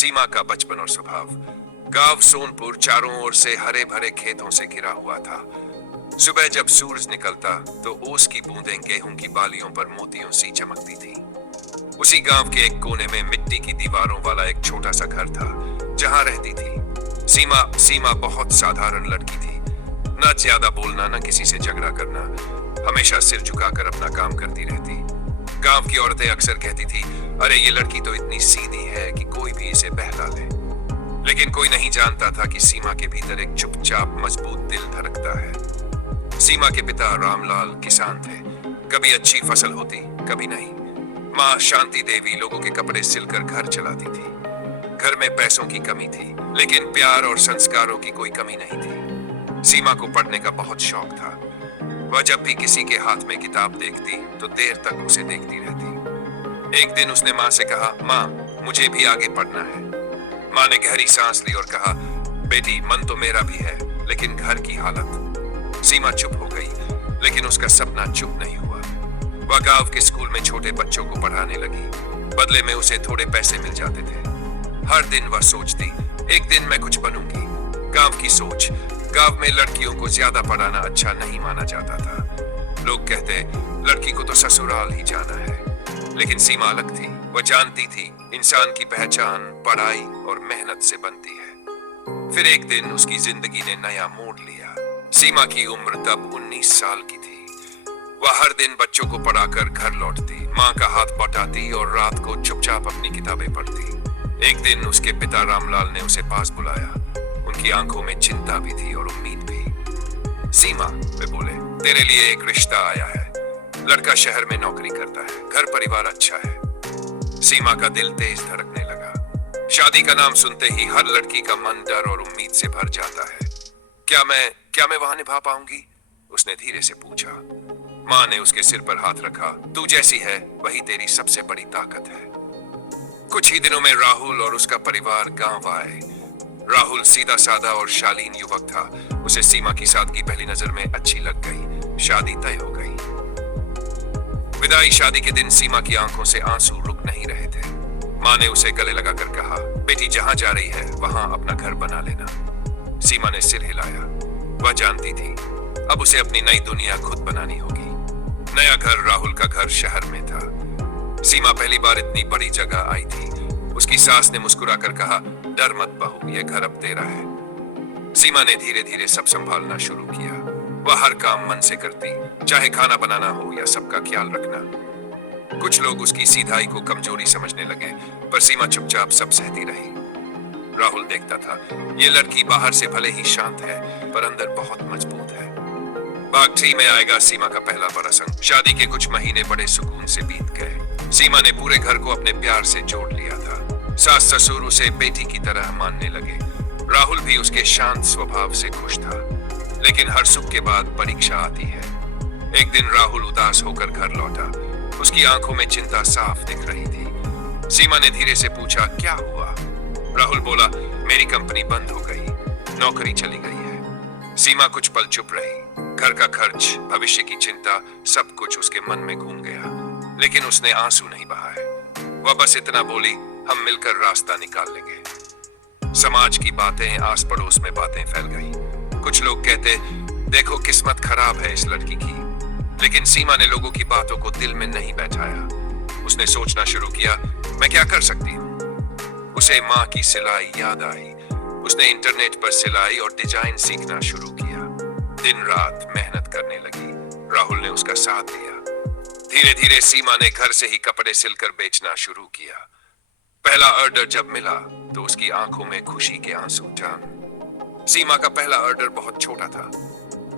सीमा का बचपन और स्वभाव। गांव सोनपुर चारों ओर से हरे भरे खेतों से घिरा हुआ था। सुबह जब सूरज निकलता तो ओस की बूंदें गेहूं की बालियों पर मोतियों सी चमकती थी। उसी गांव के एक कोने में मिट्टी की दीवारों वाला एक छोटा सा घर था जहां रहती थी सीमा। सीमा बहुत साधारण लड़की थी, ना ज्यादा बोलना, ना किसी से झगड़ा करना, हमेशा सिर झुकाकर अपना काम करती रहती। गांव की औरतें अक्सर कहती थी, अरे ये लड़की तो इतनी सीधी है कि कोई भी इसे बहला ले। लेकिन कोई नहीं जानता था कि सीमा के भीतर एक चुपचाप मजबूत दिल धड़कता है। सीमा के पिता रामलाल किसान थे। कभी अच्छी फसल होती, कभी नहीं। माँ शांति देवी लोगों के कपड़े सिलकर घर चलाती थी। घर में पैसों की कमी थी, लेकिन प्यार और संस्कारों की कोई कमी नहीं थी। सीमा को पढ़ने का बहुत शौक था। वह जब भी किसी के हाथ में किताब देखती तो देर तक उसे देखती रहती। एक दिन उसने माँ से कहा, माँ मुझे भी आगे पढ़ना है। माँ ने गहरी सांस ली और कहा, बेटी मन तो मेरा भी है, लेकिन घर की हालत। सीमा चुप हो गई, लेकिन उसका सपना चुप नहीं हुआ। वह गांव के स्कूल में छोटे बच्चों को पढ़ाने लगी। बदले में उसे थोड़े पैसे मिल जाते थे। हर दिन वह सोचती, एक दिन मैं कुछ बनूंगी। गांव की सोच, गांव में लड़कियों को ज्यादा पढ़ाना अच्छा नहीं माना जाता था। लोग कहते, लड़की को तो ससुराल ही जाना है। लेकिन सीमा अलग थी। वह जानती थी इंसान की पहचान पढ़ाई और मेहनत से बनती है। फिर एक दिन उसकी जिंदगी ने नया मोड़ लिया। सीमा की उम्र तब 19 साल की थी। वह हर दिन बच्चों को पढ़ाकर घर लौटती, माँ का हाथ बटाती और रात को चुपचाप अपनी किताबें पढ़ती। एक दिन उसके पिता रामलाल ने उसे पास बुलाया। उनकी आंखों में चिंता भी थी और उम्मीद भी। सीमा, वे बोले, तेरे लिए एक रिश्ता आया है। लड़का शहर में नौकरी करता है, घर परिवार अच्छा है। सीमा का दिल तेज धड़कने लगा। शादी का नाम सुनते ही हर लड़की का मन डर और उम्मीद से भर जाता है। क्या मैं वहां निभा पाऊंगी? उसने धीरे से पूछा। माँ ने उसके सिर पर हाथ रखा। तू जैसी है वही तेरी सबसे बड़ी ताकत है। कुछ ही दिनों में राहुल और उसका परिवार गांव आए। राहुल सीधा साधा और शालीन युवक था। उसे सीमा की सादगी पहली नजर में अच्छी लग गई। शादी तय हो गई। विदाई शादी के दिन सीमा की आंखों से आंसू रुक नहीं रहे थे। माँ ने उसे गले लगाकर कहा, बेटी जहां जा रही है वहां अपना घर बना लेना। सीमा ने सिर हिलाया। वह जानती थी अब उसे अपनी नई दुनिया खुद बनानी होगी। नया घर राहुल का घर शहर में था। सीमा पहली बार इतनी बड़ी जगह आई थी। उसकी सास ने मुस्कुराकर कहा, डर मत बहू, यह घर अब तेरा है। सीमा ने धीरे धीरे सब संभालना शुरू किया। वह हर काम मन से करती, चाहे खाना बनाना हो या सबका ख्याल रखना। कुछ लोग उसकी सीधाई को कमजोरी समझने लगे, पर सीमा चुपचाप सब सहती रही। राहुल देखता था, ये लड़की बाहर से भले ही शांत है, पर अंदर बहुत मजबूत है। बागठी में आएगा सीमा का पहला प्रसंग। शादी के कुछ महीने बड़े सुकून से बीत गए। सीमा ने पूरे घर को अपने प्यार से जोड़ लिया था। सास ससुर उसे बेटी की तरह मानने लगे। राहुल भी उसके शांत स्वभाव से खुश था। लेकिन हर सुख के बाद परीक्षा आती है। एक दिन राहुल उदास होकर घर लौटा। उसकी आंखों में चिंता साफ दिख रही थी। सीमा ने धीरे से पूछा, क्या हुआ? राहुल बोला, मेरी कंपनी बंद हो गई, नौकरी चली गई है। सीमा कुछ पल चुप रही। घर का खर्च, भविष्य की चिंता, सब कुछ उसके मन में घूम गया। लेकिन उसने आंसू नहीं बहाए। वह बस इतना बोली, हम मिलकर रास्ता निकाल लेंगे। समाज की बातें, आस पड़ोस में बातें फैल गई। कुछ लोग कहते, देखो किस्मत खराब है इस लड़की की। लेकिन सीमा ने लोगों की बातों को दिल में नहीं बैठाया। उसने सोचना शुरू किया, मैं क्या कर सकती हूँ? उसे माँ की सिलाई याद आई। उसने इंटरनेट पर सिलाई और डिजाइन सीखना शुरू किया। दिन रात मेहनत करने लगी। राहुल ने उसका साथ दिया। धीरे धीरे सीमा ने घर से ही कपड़े सिलकर बेचना शुरू किया। पहला ऑर्डर जब मिला तो उसकी आंखों में खुशी के आंसू जान। सीमा का पहला ऑर्डर बहुत छोटा था,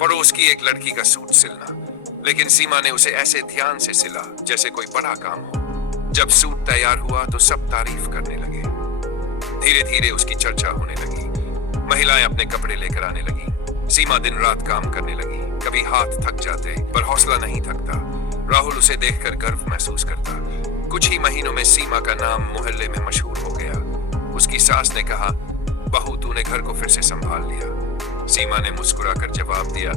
पड़ोस की एक लड़की का सूट सिलना। लेकिन सीमा ने उसे ऐसे ध्यान से सिला जैसे कोई बड़ा काम हो। जब सूट तैयार हुआ तो सब तारीफ करने लगे। धीरे धीरे उसकी चर्चा होने लगी। महिलाएं अपने कपड़े लेकर आने लगी। सीमा दिन रात काम करने लगी। कभी हाथ थक जाते, पर हौसला नहीं थकता। राहुल उसे देखकर गर्व महसूस करता। कुछ ही महीनों में सीमा का नाम मोहल्ले में मशहूर हो गया। उसकी सास ने कहा, बहू तूने घर को फिर से संभाल लिया। सीमा ने मुस्कुराकर जवाब दिया,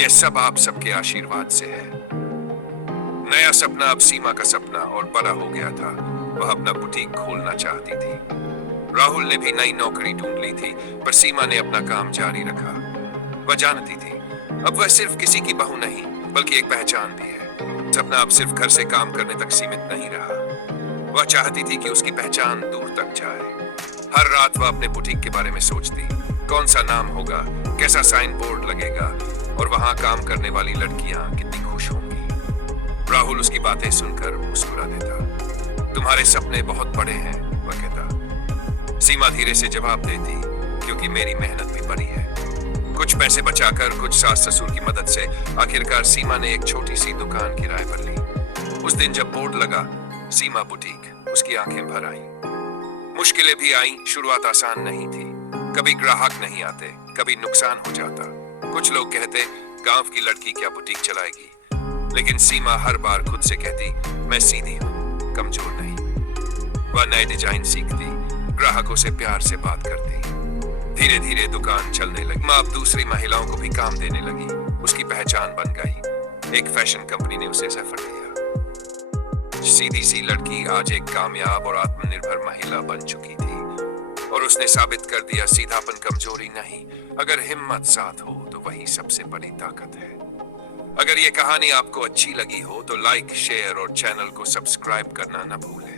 यह सब आप सबके आशीर्वाद से है। नया सपना अब सीमा का सपना और बड़ा हो गया था। वह अपना बुटीक खोलना चाहती थी। राहुल ने भी नई नौकरी ढूंढ ली थी, पर सीमा ने अपना काम जारी रखा। वह जानती थी अब वह सिर्फ किसी की बहू नहीं बल्कि एक पहचान भी है। सपना अब सिर्फ घर से काम करने तक सीमित नहीं रहा। वह चाहती थी कि उसकी पहचान दूर तक जाए। हर रात वह अपने बुटीक के बारे में सोचती, कौन सा नाम होगा, कैसा साइन बोर्ड लगेगा और वहां काम करने वाली लड़कियां कितनी खुश होंगी। राहुल उसकी बातें सुनकर मुस्कुरा देता। तुम्हारे सपने बहुत बड़े हैं, वह कहता। सीमा धीरे से जवाब देती, क्योंकि मेरी मेहनत भी बड़ी है। कुछ पैसे बचाकर, कुछ सास ससुर की मदद से आखिरकार सीमा ने एक छोटी सी दुकान किराए पर ली। उस दिन जब बोर्ड लगा सीमा बुटीक, उसकी आंखें भर आईं। मुश्किलें भी आईं, शुरुआत आसान नहीं थी। कभी ग्राहक नहीं आते, कभी नुकसान हो जाता। कुछ लोग कहते गांव की लड़की क्या बुटीक चलाएगी, लेकिन सीमा हर बार खुद से कहती, मैं सीधी हूं, कमजोर नहीं। वह नए डिजाइन सीखती, ग्राहकों से प्यार से बात करती। धीरे धीरे दुकान चलने लगी। माँ अब दूसरी महिलाओं को भी काम देने लगी। उसकी पहचान बन गई। एक फैशन कंपनी ने उसे सफर दिया। सीधी सी लड़की आज एक कामयाब और आत्मनिर्भर महिला बन चुकी थी और उसने साबित कर दिया सीधापन कमजोरी नहीं, अगर हिम्मत साथ हो तो वही सबसे बड़ी ताकत है। अगर ये कहानी आपको अच्छी लगी हो तो लाइक, शेयर और चैनल को सब्सक्राइब करना न भूलें।